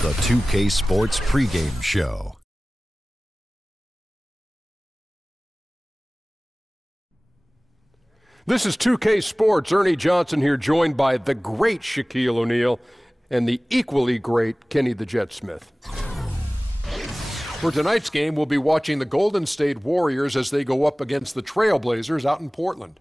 The 2K Sports Pregame Show. This is 2K Sports. Ernie Johnson here, joined by the great Shaquille O'Neal and the equally great Kenny the Jet Smith. For tonight's game, we'll be watching the Golden State Warriors as they go up against the Trailblazers out in Portland.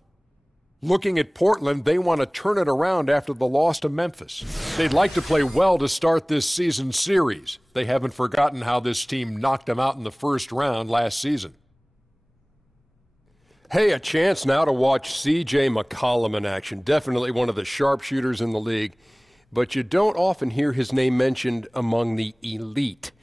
Looking at Portland, they want to turn it around after the loss to Memphis. They'd like to play well to start this season's series. They haven't forgotten how this team knocked them out in the first round last season. Hey, a chance now to watch C.J. McCollum in action. Definitely one of the sharpshooters in the league, but you don't often hear his name mentioned among the elite.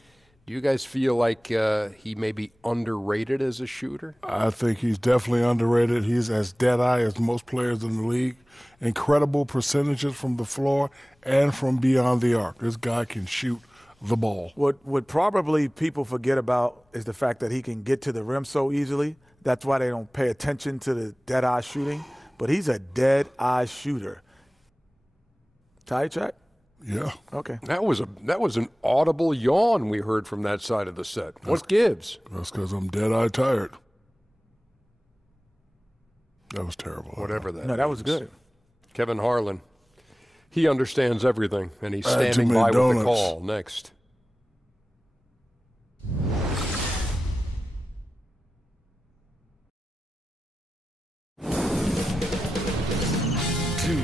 Do you guys feel like he may be underrated as a shooter? I think he's definitely underrated. He's as dead-eye as most players in the league. Incredible percentages from the floor and from beyond the arc. This guy can shoot the ball. What probably people forget about is the fact that he can get to the rim so easily. That's why they don't pay attention to the dead-eye shooting. But he's a dead-eye shooter. Tie check? Yeah. Okay. That was an audible yawn we heard from that side of the set. What gives? That's because I'm dead-eye tired. That was terrible. Whatever that No, that was good. Kevin Harlan. He understands everything, and he's standing by with the call. Next.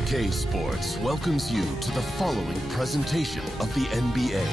K Sports welcomes you to the following presentation of the NBA.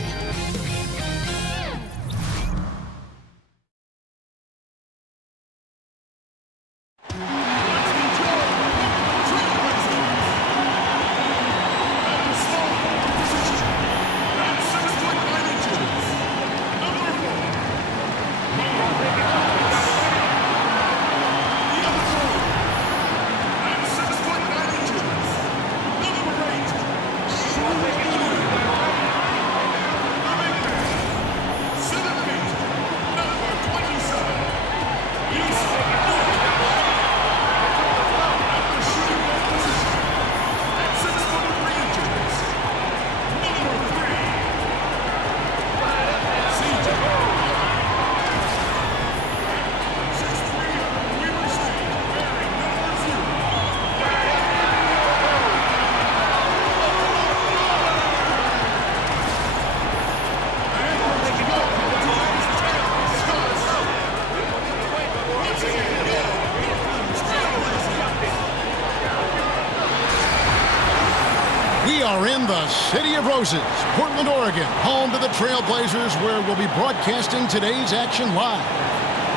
City of Roses, Portland, Oregon, home to the Trailblazers, where we'll be broadcasting today's action live.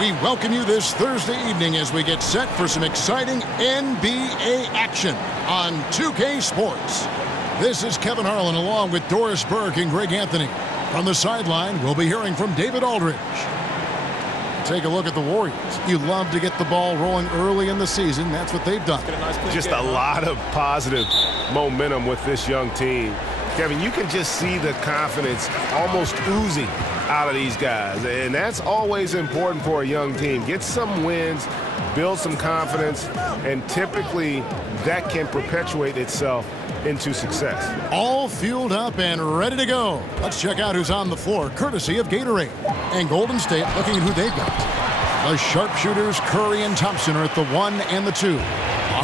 We welcome you this Thursday evening as we get set for some exciting NBA action on 2K Sports. This is Kevin Harlan along with Doris Burke and Greg Anthony. From the sideline, we'll be hearing from David Aldridge. Take a look at the Warriors. You love to get the ball rolling early in the season. That's what they've done. Just a lot of positive momentum with this young team. Kevin, you can just see the confidence almost oozing out of these guys, and that's always important for a young team. Get some wins, build some confidence, and typically that can perpetuate itself into success. All fueled up and ready to go. Let's check out who's on the floor, courtesy of Gatorade. And Golden State looking at who they've got. The sharpshooters Curry and Thompson are at the 1 and the 2.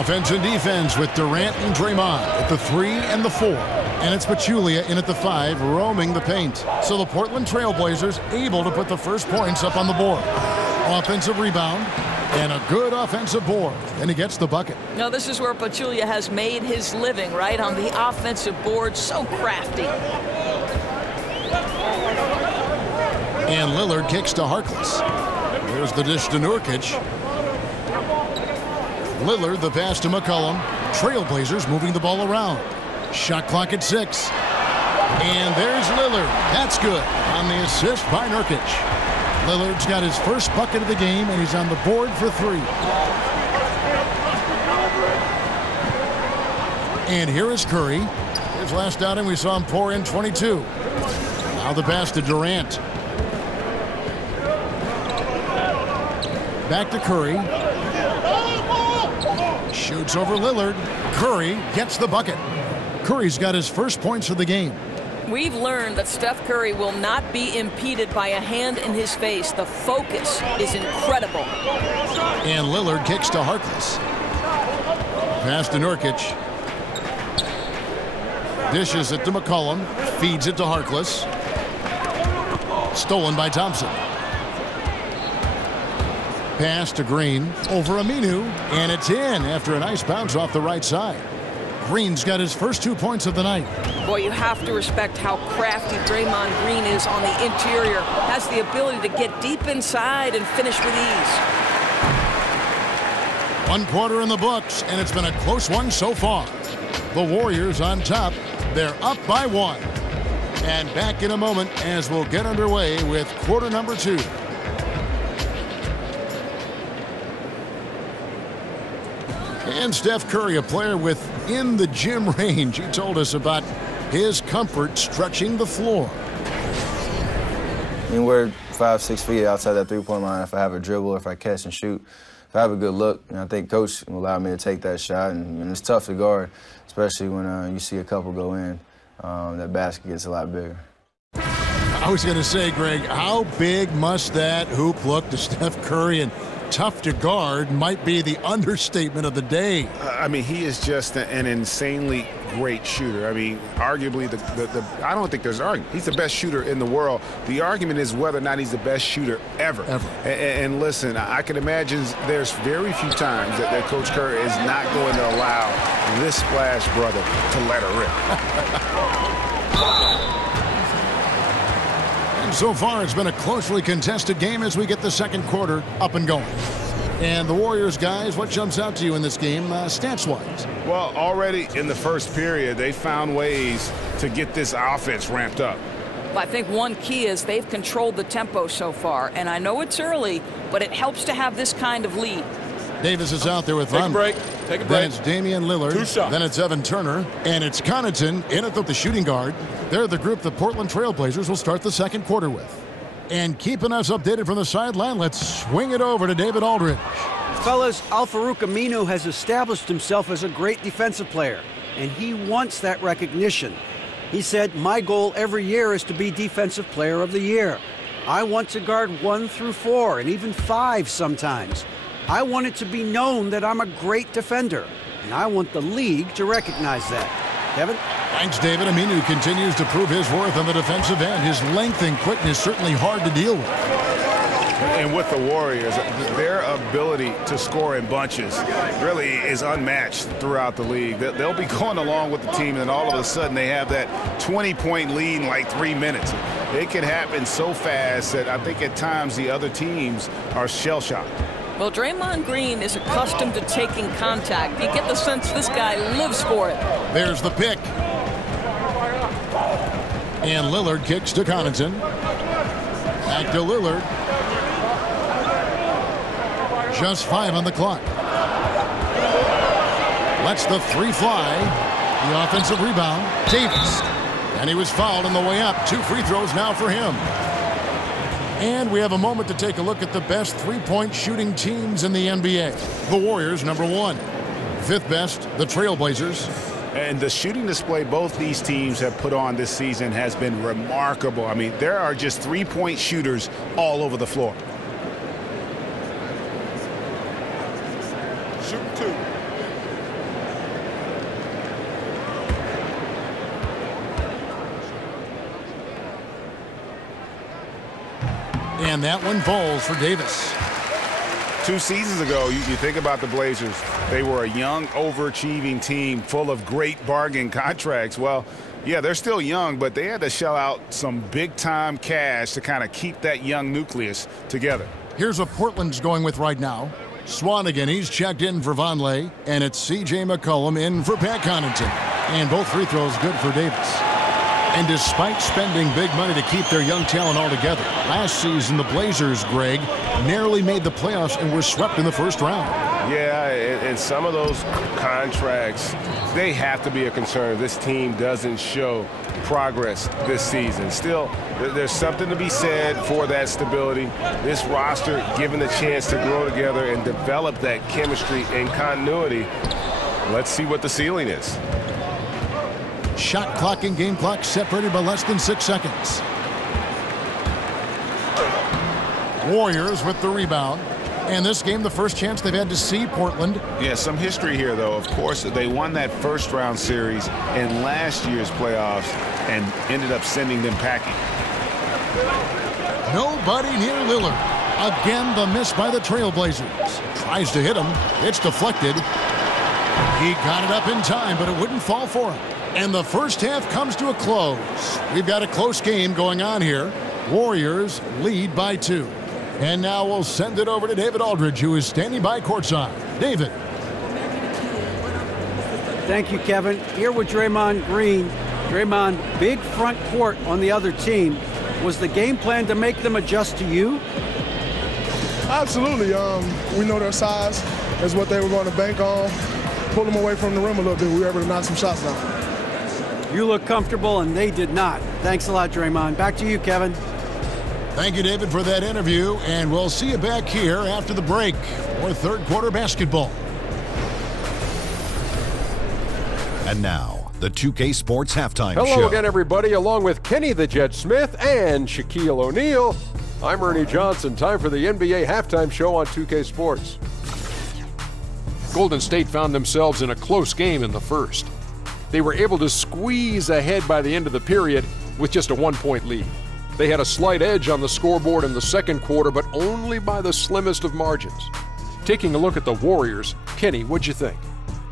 Offense and defense with Durant and Draymond at the 3 and the 4. And it's Pachulia in at the 5, roaming the paint. So the Portland Trailblazers able to put the first points up on the board. Offensive rebound and a good offensive board. And he gets the bucket. Now this is where Pachulia has made his living, right? On the offensive board, so crafty. And Lillard kicks to Harkless. There's the dish to Nurkic. Lillard, the pass to McCollum. Trailblazers moving the ball around. Shot clock at 6. And there's Lillard. That's good on the assist by Nurkic. Lillard's got his first bucket of the game, and he's on the board for 3. And here is Curry. His last outing, we saw him pour in 22. Now the pass to Durant. Back to Curry. Shoots over Lillard. Curry gets the bucket. Curry's got his first points of the game. We've learned that Steph Curry will not be impeded by a hand in his face. The focus is incredible. And Lillard kicks to Harkless. Pass to Nurkic. Dishes it to McCollum. Feeds it to Harkless. Stolen by Thompson. Pass to Green. Over Aminu. And it's in after a nice bounce off the right side. Green's got his first 2 points of the night. Boy, you have to respect how crafty Draymond Green is on the interior. Has the ability to get deep inside and finish with ease. 1 quarter in the books, and it's been a close one so far. The Warriors on top. They're up by 1. And back in a moment as we'll get underway with quarter number 2. And Steph Curry, a player within the gym range. He told us about his comfort stretching the floor. I mean, we're 5-6 feet outside that three-point line. If I have a dribble, if I catch and shoot, if I have a good look, and I think Coach will allow me to take that shot. And it's tough to guard, especially when you see a couple go in. That basket gets a lot bigger. I was going to say, Greg, how big must that hoop look to Steph Curry? And tough to guard might be the understatement of the day. I mean, he is just an insanely great shooter. I mean, arguably, I don't think there's an argument. He's the best shooter in the world. The argument is whether or not he's the best shooter ever. And listen, I can imagine there's very few times that Coach Curry is not going to allow this splash brother to let her rip. So far, it's been a closely contested game as we get the second quarter up and going. And the Warriors, guys, what jumps out to you in this game stats-wise? Well, already in the first period, they found ways to get this offense ramped up. Well, I think one key is they've controlled the tempo so far. And I know it's early, but it helps to have this kind of lead. Davis is out there with Take a Von. break. Take a break. Then it's Damian Lillard. 2 shots. Then it's Evan Turner. And it's Connaughton in at the shooting guard. They're the group the Portland Trail Blazers will start the second quarter with. And keeping us updated from the sideline, let's swing it over to David Aldridge. Fellas, Al-Farouq Aminu has established himself as a great defensive player, and he wants that recognition. He said, "My goal every year is to be Defensive Player of the Year. I want to guard 1 through 4 and even 5 sometimes. I want it to be known that I'm a great defender, and I want the league to recognize that." Kevin? Thanks, David. Aminu continues to prove his worth on the defensive end. His length and quickness certainly hard to deal with. And with the Warriors, their ability to score in bunches really is unmatched throughout the league. They'll be going along with the team, and then all of a sudden they have that 20-point lead in like 3 minutes. It can happen so fast that I think at times the other teams are shell-shocked. Well, Draymond Green is accustomed to taking contact. You get the sense this guy lives for it. There's the pick. And Lillard kicks to Connaughton. Back to Lillard. Just 5 on the clock. Lets the 3 fly. The offensive rebound. Davis. And he was fouled on the way up. 2 free throws now for him. And we have a moment to take a look at the best three-point shooting teams in the NBA. The Warriors, number 1. 5th best, the Trailblazers. And the shooting display both these teams have put on this season has been remarkable. I mean, there are just three-point shooters all over the floor. Shoot 2. And that one falls for Davis. 2 seasons ago, you think about the Blazers. They were a young, overachieving team full of great bargain contracts. Well, yeah, they're still young, but they had to shell out some big-time cash to kind of keep that young nucleus together. Here's what Portland's going with right now. Swanigan, he's checked in for Vonleh, and it's C.J. McCollum in for Pat Connaughton. And both free throws good for Davis. And despite spending big money to keep their young talent all together, last season the Blazers, Greg, narrowly made the playoffs and were swept in the first round. Yeah, and some of those contracts, they have to be a concern. This team doesn't show progress this season. Still, there's something to be said for that stability. This roster given the chance to grow together and develop that chemistry and continuity. Let's see what the ceiling is. Shot clock and game clock separated by less than 6 seconds. Warriors with the rebound. And this game, the first chance they've had to see Portland. Yeah, some history here, though. Of course, they won that first-round series in last year's playoffs and ended up sending them packing. Nobody near Lillard. Again, the miss by the Trailblazers. Tries to hit him. It's deflected. He got it up in time, but it wouldn't fall for him. And the first half comes to a close. We've got a close game going on here. Warriors lead by 2. And now we'll send it over to David Aldridge, who is standing by courtside. David. Thank you, Kevin. Here with Draymond Green. Draymond, big front court on the other team. Was the game plan to make them adjust to you? Absolutely. We know their size is what they were going to bank on. Pull them away from the rim a little bit. We were able to knock some shots down. You look comfortable, and they did not. Thanks a lot, Draymond. Back to you, Kevin. Thank you, David, for that interview, and we'll see you back here after the break for third quarter basketball. And now, the 2K Sports Halftime Show. Hello again, everybody. Along with Kenny the Jet Smith and Shaquille O'Neal, I'm Ernie Johnson. Time for the NBA Halftime Show on 2K Sports. Golden State found themselves in a close game in the first. They were able to squeeze ahead by the end of the period with just a 1-point lead. They had a slight edge on the scoreboard in the second quarter, but only by the slimmest of margins. Taking a look at the Warriors, Kenny, what'd you think?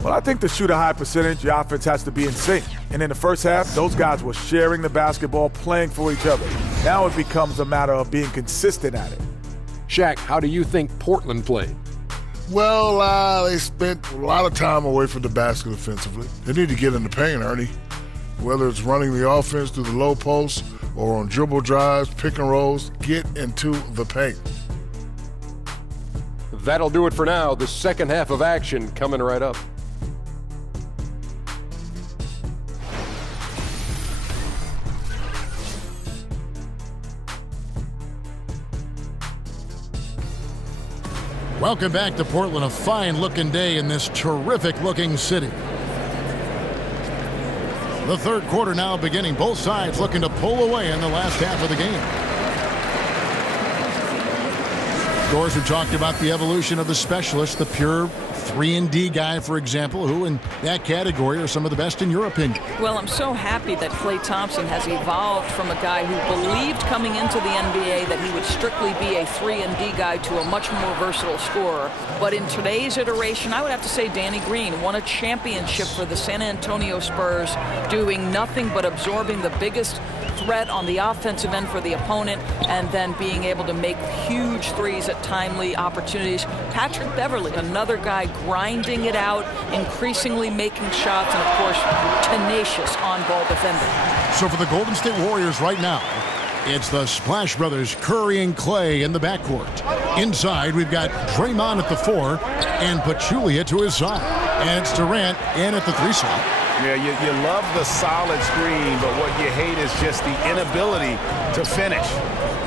Well, I think to shoot a high percentage, your offense has to be in sync. And in the first half, those guys were sharing the basketball, playing for each other. Now it becomes a matter of being consistent at it. Shaq, how do you think Portland played? Well, they spent a lot of time away from the basket offensively. They need to get in the paint, Ernie. Whether it's running the offense through the low post or on dribble drives, pick and rolls, get into the paint. That'll do it for now. The second half of action coming right up. Welcome back to Portland, a fine-looking day in this terrific-looking city. The third quarter now beginning. Both sides looking to pull away in the last half of the game. Of course, we talked about the evolution of the specialist, the pure 3-and-D guy, for example, who in that category are some of the best in your opinion. Well, I'm so happy that Klay Thompson has evolved from a guy who believed coming into the NBA that he would strictly be a 3-and-D guy to a much more versatile scorer. But in today's iteration, I would have to say Danny Green won a championship for the San Antonio Spurs, doing nothing but absorbing the biggest threat on the offensive end for the opponent and then being able to make huge threes at timely opportunities. Patrick Beverley, another guy grinding it out, increasingly making shots, and of course tenacious on-ball defending. So for the Golden State Warriors right now, it's the Splash Brothers, Curry and Klay in the backcourt. Inside, we've got Draymond at the 4 and Pachulia to his side. And it's Durant in at the 3 slot. Yeah, you love the solid screen, but what you hate is just the inability to finish.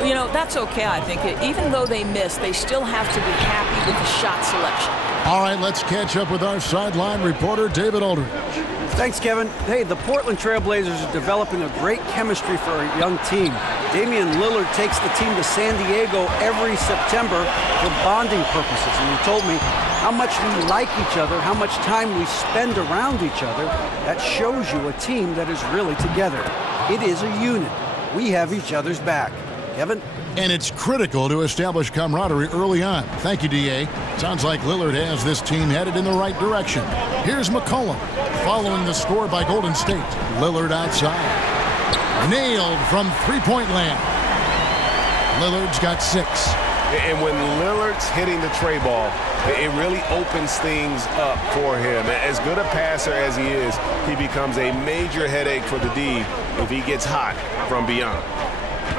You know, that's okay, I think. Even though they miss, they still have to be happy with the shot selection. All right, let's catch up with our sideline reporter, David Aldridge. Thanks, Kevin. Hey, the Portland Trailblazers are developing a great chemistry for a young team. Damian Lillard takes the team to San Diego every September for bonding purposes. And he told me how much we like each other, how much time we spend around each other. That shows you a team that is really together. It is a unit. We have each other's back. Kevin? And it's critical to establish camaraderie early on. Thank you, D.A. Sounds like Lillard has this team headed in the right direction. Here's McCollum following the score by Golden State. Lillard outside. Nailed from three-point land. Lillard's got 6. And when Lillard's hitting the tray ball, it really opens things up for him. As good a passer as he is, he becomes a major headache for the D if he gets hot from beyond.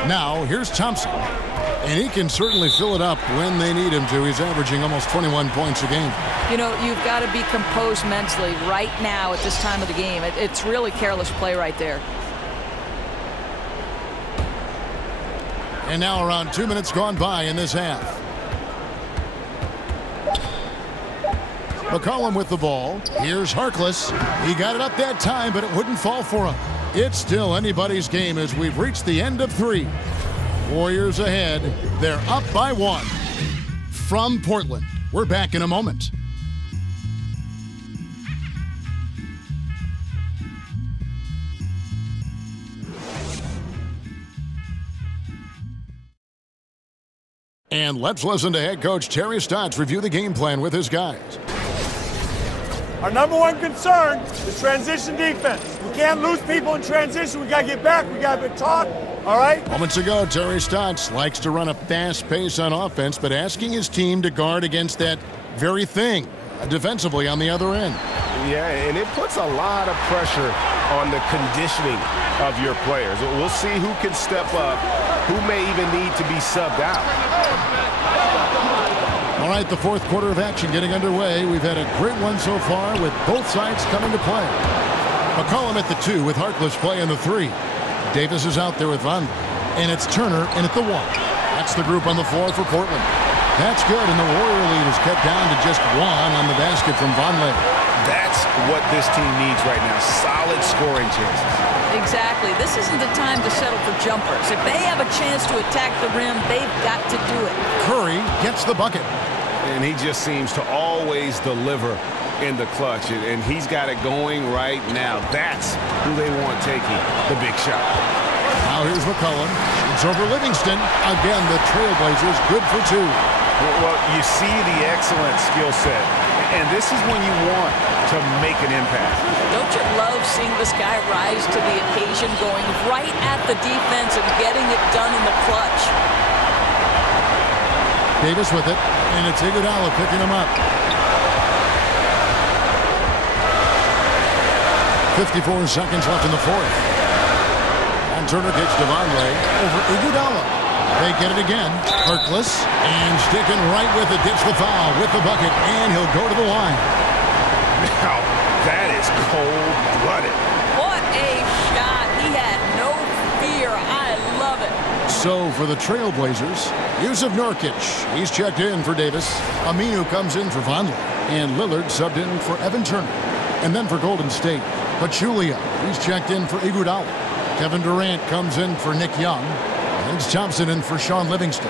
Now, here's Thompson. And he can certainly fill it up when they need him to. He's averaging almost 21 points a game. You know, you've got to be composed mentally right now at this time of the game. It's really careless play right there. And now around 2 minutes gone by in this half. McCollum with the ball. Here's Harkless. He got it up that time, but it wouldn't fall for him. It's still anybody's game as we've reached the end of 3. Warriors ahead. They're up by 1. From Portland, we're back in a moment. And let's listen to head coach Terry Stotts review the game plan with his guys. Our number one concern is transition defense. We can't lose people in transition. We got to get back. We got to talk. All right? Moments ago, Terry Stotts likes to run a fast pace on offense, but asking his team to guard against that very thing defensively on the other end. Yeah, and it puts a lot of pressure on the conditioning of your players. We'll see who can step up, who may even need to be subbed out. All right, the fourth quarter of action getting underway. We've had a great one so far with both sides coming to play. McCollum at the 2 with Harkless playing the 3. Davis is out there with Vonleh. And it's Turner in at the 1. That's the group on the floor for Portland. That's good, and the Warrior lead is cut down to just 1 on the basket from Vonleh. That's what this team needs right now, solid scoring chances. Exactly. This isn't the time to settle for jumpers. If they have a chance to attack the rim, they've got to do it. Curry gets the bucket. And he just seems to always deliver in the clutch, and he's got it going right now. That's who they want taking the big shot. Now here's McCollum. It's over Livingston. Again, the Trailblazers good for 2. Well, you see the excellent skill set, and this is when you want to make an impact. Don't you love seeing this guy rise to the occasion, going right at the defense and getting it done in the clutch? Davis with it, and it's Iguodala picking him up. 54 seconds left in the fourth. And Turner gets to Vonleh over Iguodala. They get it again. Harkless, and sticking right with it, gets the foul with the bucket, and he'll go to the line. Now, that is cold-blooded. What a shot. He had no fear. I love it. So for the Trailblazers, Yusuf Nurkic, he's checked in for Davis. Aminu comes in for Vonleh, and Lillard subbed in for Evan Turner. And then for Golden State, Pachulia, he's checked in for Iguodala. Kevin Durant comes in for Nick Young. And it's Thompson in for Sean Livingston.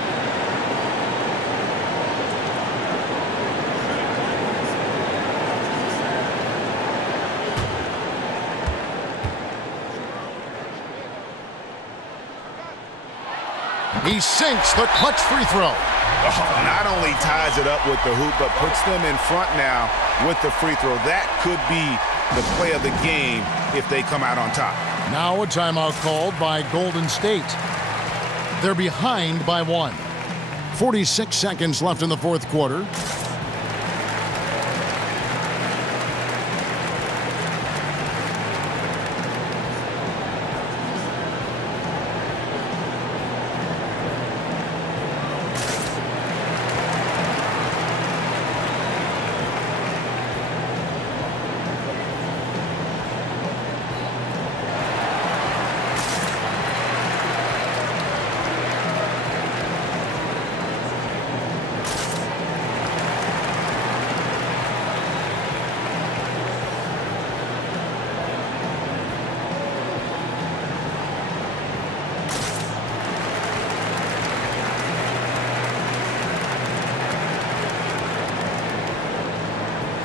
He sinks the clutch free throw. Oh, not only ties it up with the hoop, but puts them in front now with the free throw. That could be the play of the game if they come out on top. Now a timeout called by Golden State. They're behind by 1. 46 seconds left in the fourth quarter.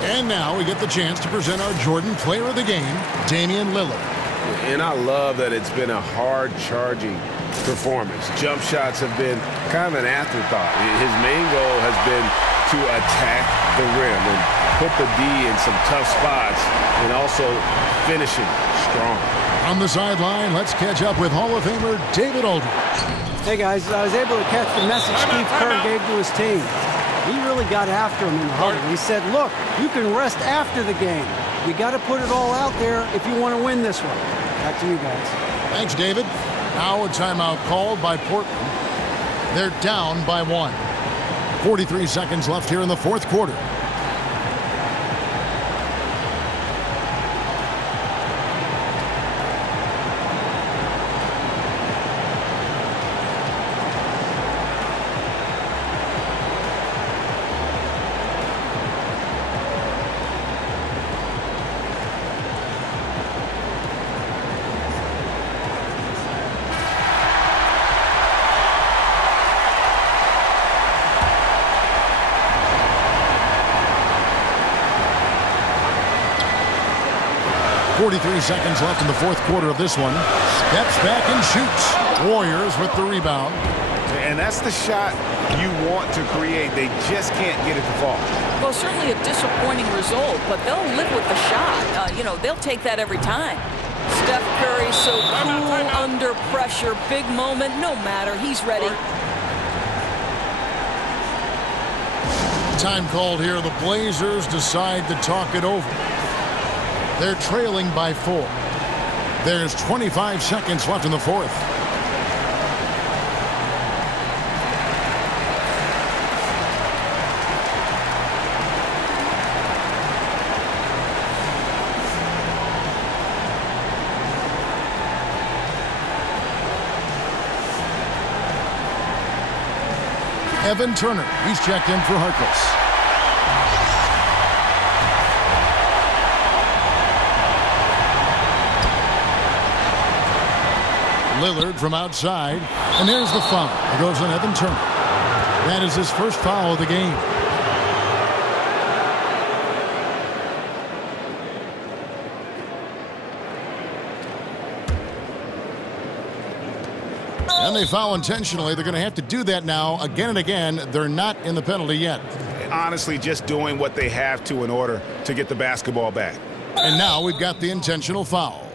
And now we get the chance to present our Jordan Player of the Game, Damian Lillard. And I love that it's been a hard-charging performance. Jump shots have been kind of an afterthought. His main goal has been to attack the rim and put the D in some tough spots and also finishing strong. On the sideline, let's catch up with Hall of Famer David Aldridge. Hey, guys, I was able to catch the message Steve Kerr gave to his team. He really got after him in the huddle. He said, look, you can rest after the game. You got to put it all out there if you want to win this one. Back to you guys. Thanks, David. Now a timeout called by Portland. They're down by 1. 43 seconds left here in the fourth quarter. 43 seconds left in the fourth quarter of this one. Steps back and shoots. Warriors with the rebound. And that's the shot you want to create. They just can't get it to fall. Well, certainly a disappointing result, but they'll live with the shot. They'll take that every time. Steph Curry so cool under pressure. Big moment, no matter. He's ready. Time called here. The Blazers decide to talk it over. They're trailing by 4. There's 25 seconds left in the fourth. Evan Turner, he's checked in for Harkless. Lillard from outside, and there's the foul. It goes on Evan Turner. That is his first foul of the game. And they foul intentionally. They're going to have to do that now again and again. They're not in the penalty yet. Honestly, just doing what they have to in order to get the basketball back. And now we've got the intentional foul.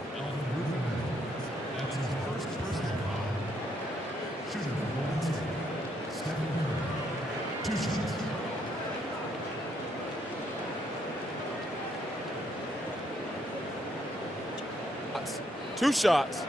Two shots.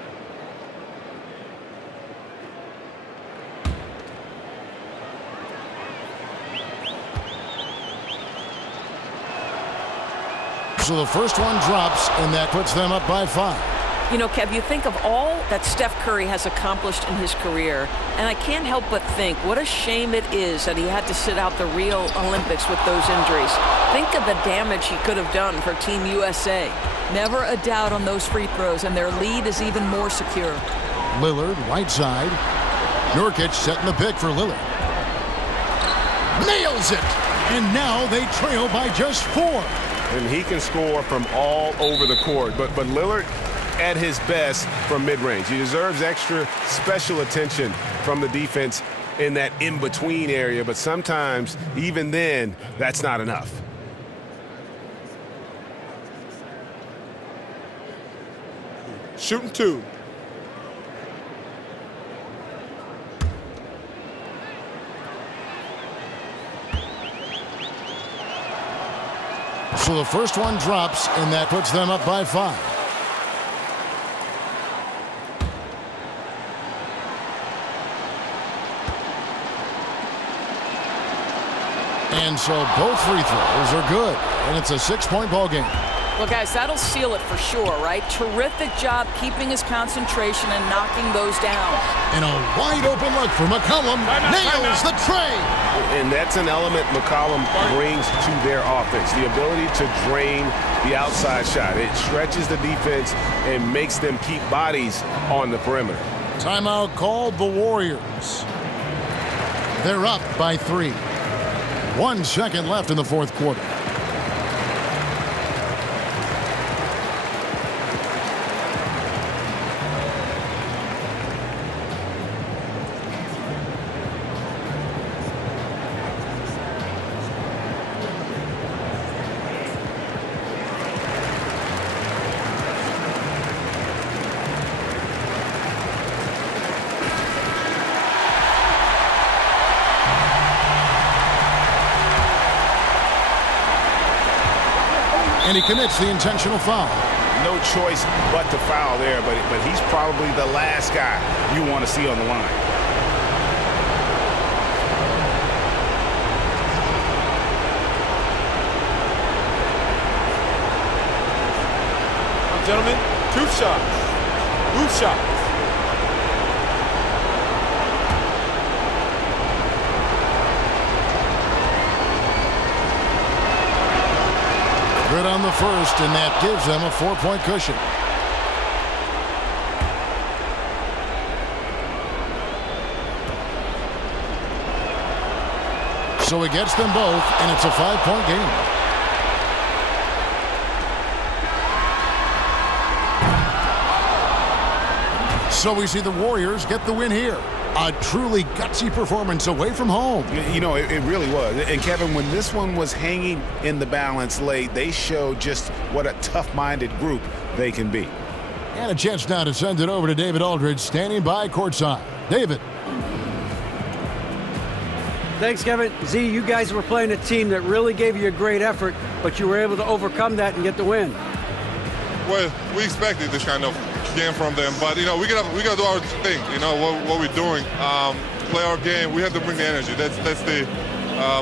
So the first one drops, and that puts them up by 5. You know, Kev, you think of all that Steph Curry has accomplished in his career, and I can't help but think what a shame it is that he had to sit out the Rio Olympics with those injuries. Think of the damage he could have done for Team USA. Never a doubt on those free throws, and their lead is even more secure. Lillard, right side. Nurkic setting the pick for Lillard. Nails it! And now they trail by just 4. And he can score from all over the court. But Lillard at his best from mid-range. He deserves extra special attention from the defense in that in-between area. But sometimes, even then, that's not enough. Shooting 2. So the first one drops, and that puts them up by 5. And so both free throws are good, and it's a 6-point ball game. Well, guys, that'll seal it for sure, right? Terrific job keeping his concentration and knocking those down. And a wide-open look for McCollum. Nails the tray. And that's an element McCollum brings to their offense, the ability to drain the outside shot. It stretches the defense and makes them keep bodies on the perimeter. Timeout called the Warriors. They're up by 3. 1 second left in the fourth quarter. And he commits the intentional foul. No choice but to foul there, but he's probably the last guy you want to see on the line. Gentlemen, 2 shots. 2 shots. Good on the first, and that gives them a 4-point cushion. So he gets them both, and it's a 5-point game. So we see the Warriors get the win here. A truly gutsy performance away from home. You know, it really was. And, Kevin, when this one was hanging in the balance late, they showed just what a tough-minded group they can be. And a chance now to send it over to David Aldridge, standing by courtside. David. Thanks, Kevin. Z, you guys were playing a team that really gave you a great effort, but you were able to overcome that and get the win. Well, we expected this kind of game from them, but you know we gotta do our thing. You know what we're doing, play our game. We have to bring the energy. That's the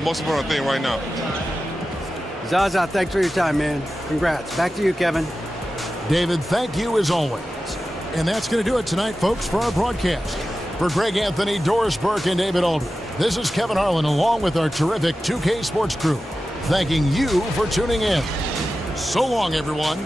most important thing right now. Zaza, thanks for your time, man. Congrats. Back to you, Kevin. David, thank you as always. And that's going to do it tonight, folks, for our broadcast. For Greg Anthony, Doris Burke, and David Aldridge, this is Kevin Harlan along with our terrific 2K Sports crew, thanking you for tuning in. So long, everyone.